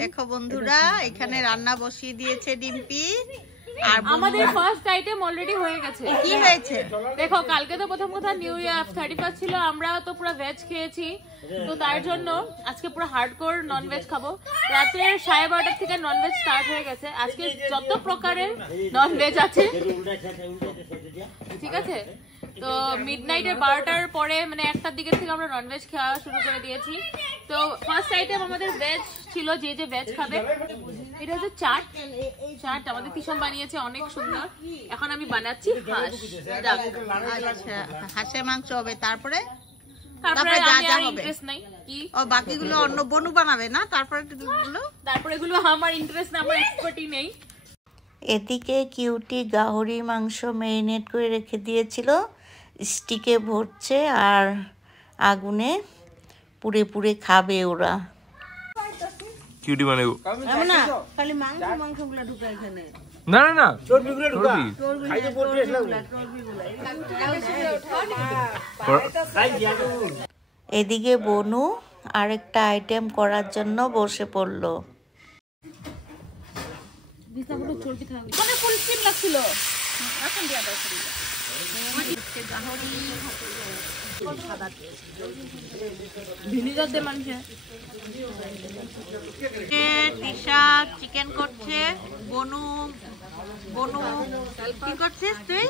দেখো বন্ধুরা, এখানে রান্না বসিয়ে দিয়েছে ডিম্পি। আর আমাদের ফার্স্ট আইটেম অলরেডি হয়ে গেছে। কি হয়েছে দেখো, কালকে তো প্রথম কথা নিউ ইয়ার 31 ছিল, আমরা তো পুরো ভেজ খেয়েছি, তো তার জন্য আজকে পুরো হার্ডকোর নন ভেজ খাবো। রাতে 12:30 থেকে নন ভেজ স্টার্ট হয়ে গেছে। আজকে যত প্রকারের নন ভেজ আছে, ঠিক আছে, তো মিডনাইটের 12টার পরে মানে 1টার দিকের থেকে আমরা ননভেজ খাওয়া শুরু করে দিয়েছি। তো ফার্স্ট আইটেম আমাদের ভেজ ছিল, যে যে ভেজ খাবে। এটা হচ্ছে চাট। চাট আমাদের তিশাম বানিয়েছে, অনেক সুন্দর। এখন আমি বানাচ্ছি হাঁস। আচ্ছা, হাঁসের মাংস হবে। তারপরে তারপরে যা আমি যা আর হবে ইন্টারেস্ট নাই কি, ও বাকিগুলো অন্য বনু বানাবে না? তারপরে এগুলো আমার ইন্টারেস্ট না, আমার এক্সপার্টই নেই। এদিকে কিউটি গাহরি মাংস ম্যারিনেট করে রেখে দিয়েছিল, স্টিকে ভরছে আর আগুনে পুড়ে পুড়ে খাবে ওরা। কিউটি মানে না, খালি মাংস মাংসগুলো ঢুকে এখানে। না না না, চর্বিগুলো ঢুকা। এদিকে বনু আরেকটা আইটেম করার জন্য বসে পড়লো। মানে ফুল স্টিম লাগছিল। ভিনিগার দে মানুষে। তিশা চিকেন করছে, বনু বনু কি করছিস তুই?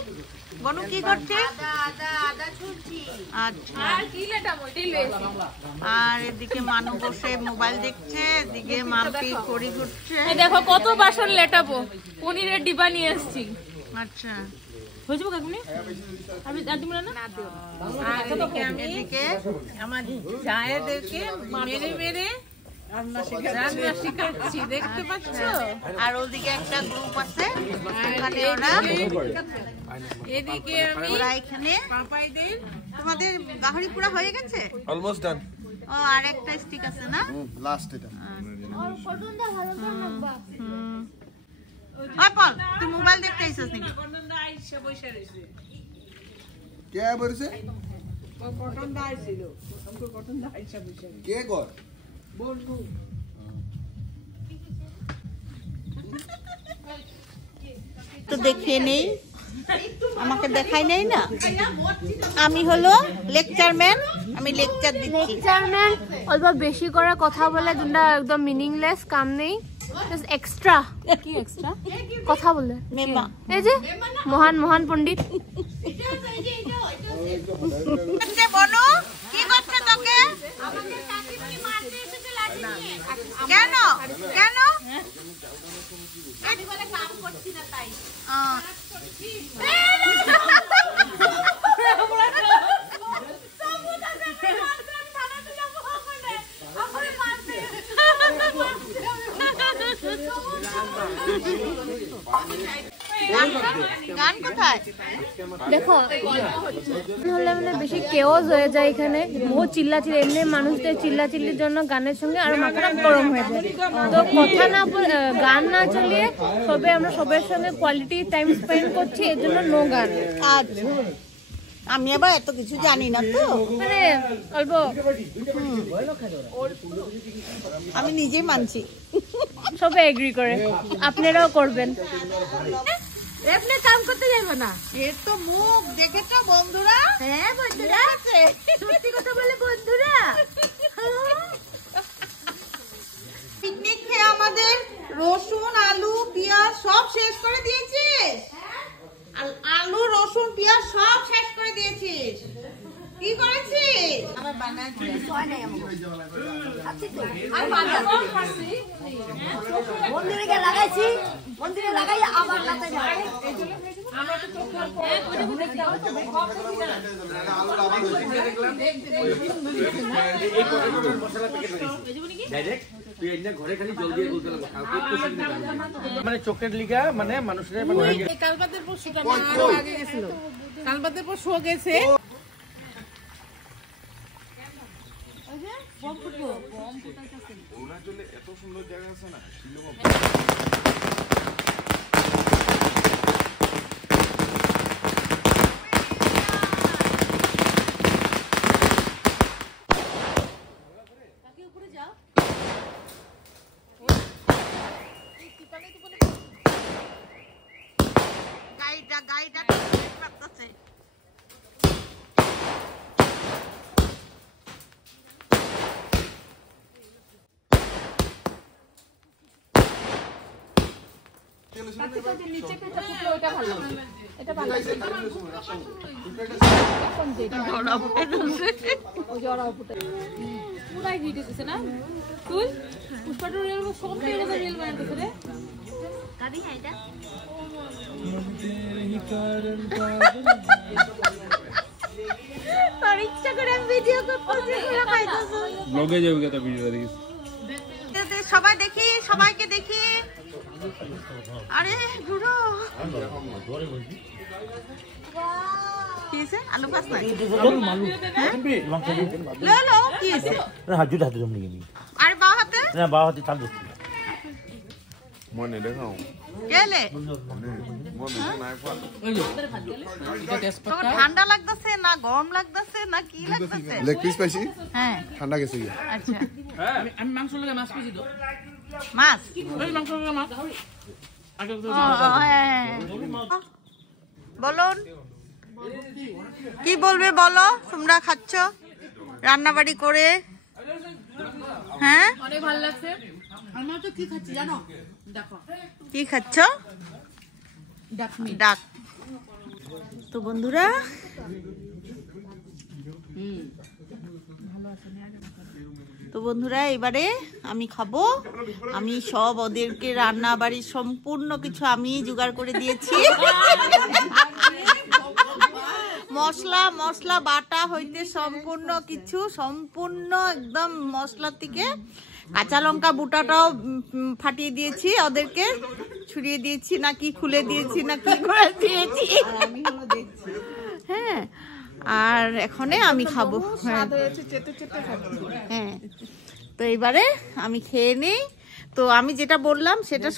বনু কি করছিস? আচ্ছা, আর এদিকে মানু বসে মোবাইল দেখছে, এদিকে মাম্পি খড়ি ঘুরছে। দেখো কত বাসন লেটাবো, পনিরের ডিবা নিয়ে এসেছি। আচ্ছা, হয়ে যাবো কাকুনি, আমি দিব না। এদিকে আমার জায়েদেরকে মেরে মেরে রান্না শেখাচ্ছি, দেখতে পাচ্ছ? আর ওদিকে একটা গ্রুপ আছে, ওখানে ওরা, এদিকে ওরা এখানে পাপাইদের। তোমাদের গাহরি পুরা হয়ে গেছে? Almost done. ও, আর একটা স্টিক আছে না? লাস্ট এটা। আর পটনটা ভালো করে রাখবা। পল, তুই মোবাইল দেখতে আইছস নাকি? পটনটা আইছে বসে রইছে। কে বলছে? পটনটা আইছিল। আমকো পটনটা আইছে বসে। কে কর? বন্ধু। তো দেখিয়ে নেই, আমাকে দেখাই নেই না। আমি হলো লেকচারম্যান, আমি লেকচার দিচ্ছি। লেকচারম্যান অল্প বেশি করে কথা বলে, দুটা একদম মিনিংলেস, কাম নেই, জাস্ট এক্সট্রা। কি এক্সট্রা কথা বলে? মেমা, এই যে মহান মহান পণ্ডিত। বনু কি করছে তোকে? কেন কেন? আমি বলে কাম করছি না তাই। গান কোথায়? দেখো হলে মানে বেশি কেওস হয়ে যায় এখানে, বহুত চিল্লাচিল্লি, এমনি মানুষদের চিল্লাচিল্লির জন্য গানের সঙ্গে আরো মাথাটা গরম হয়ে যায়। তো কথা না গান না চালিয়ে সবে আমরা সবার সঙ্গে কোয়ালিটি টাইম স্পেন্ড করছি, এর জন্য নো গান। আচ্ছা, আমি আবার এত কিছু জানি না তো, মানে অল্প আমি নিজেই মানছি। সবে এগ্রি করে, আপনারাও করবেন। আপনি কাম করতে যাইব না? এর তো মুখ দেখেছো বন্ধুরা? হ্যাঁ বন্ধুরা, সত্যি কথা বলে বন্ধুরা। পিকনিক খেয়ে আমাদের রসুন আলু পেঁয়াজ সব শেষ করে দিয়েছিস। আলু রসুন পেঁয়াজ সব শেষ করে দিয়েছিস। কি করেছিস? আমার বানাচ্ছি মন্দিরে লাগাইছি, মন্দিরে লাগাই আবার লাগাই মানে চোখের লিগা মানে মানুষের কালবাদের পশুটা আগে গেছিল, কালবাদের পশু গেছে। অরুণাচলে এত সুন্দর জায়গা আছে না, শিলং গাড়িটা করতেছে। পুরাই হিট হইতেছে না তুই পুষ্পাটা রিয়েল সব থেকে রিয়েল বানাইতেছে রে কাবি হ্যাঁ এটা তোর ইচ্ছা করে আমি ভিডিও করতেছি ওরা খাইতেছে ব্লগে যাবে কত ভিডিও দেখিস সবাই দেখি সবাইকে দেখি আরে বুড়ো কি আছে আলু পাস নাই লো লো কি আছে হাজুর হাতে জমনি গেলি আরে বাঁ হাতে না বাবা হাতে চাল দিচ্ছি মনে দেখাও গেলে মনে নাই পাল তোমার ঠান্ডা লাগতেছে না গরম লাগতেছে না কি লাগতেছে লেগ পিস পাইছি হ্যাঁ ঠান্ডা গেছে গিয়া আচ্ছা আমি মাংস লাগে মাছ পেয়েছি তো মাছ ওই মাংস লাগে মাছ আগে তো বলুন কি বলবে বলো তোমরা খাচ্ছ রান্নাবাড়ি করে হ্যাঁ অনেক ভালো লাগছে আমরা তো কি খাচ্ছি জানো দেখো কি খাচ্ছ ডাক তো বন্ধুরা এবারে আমি খাবো আমি সব ওদেরকে রান্না বাড়ির সম্পূর্ণ কিছু আমি জোগাড় করে দিয়েছি মশলা বাটা হইতে সম্পূর্ণ একদম মশলা থেকে কাঁচা লঙ্কা বুটাটাও ফাটিয়ে দিয়েছি ওদেরকে ছড়িয়ে দিয়েছি নাকি খুলে দিয়েছি নাকি করে দিয়েছি হ্যাঁ আর এখনে আমি খাবো হ্যাঁ তো এবারে আমি খেয়ে নিই তো আমি যেটা বললাম সেটা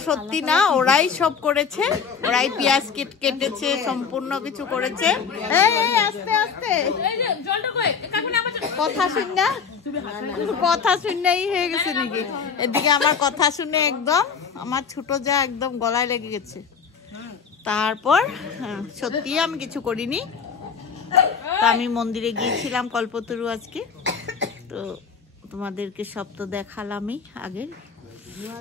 সত্যি না ওরাই সব করেছে ওরাই পেঁয়াজ কেটেছে সম্পূর্ণ কিছু করেছে আস্তে আস্তে কথা শুননাই হয়ে গেছে নাকি এদিকে আমার কথা শুনে একদম আমার ছোট যা একদম গলায় লেগে গেছে তারপর সত্যি আমি কিছু করিনি তো আমি মন্দিরে গিয়েছিলাম কল্পতরু আজকে তো তোমাদেরকে সব তো দেখালামই আগে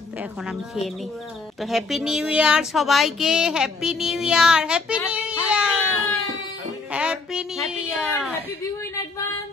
তো এখন আমি খেয়ে নিই তো হ্যাপি নিউ ইয়ার সবাইকে happy new year happy view in advance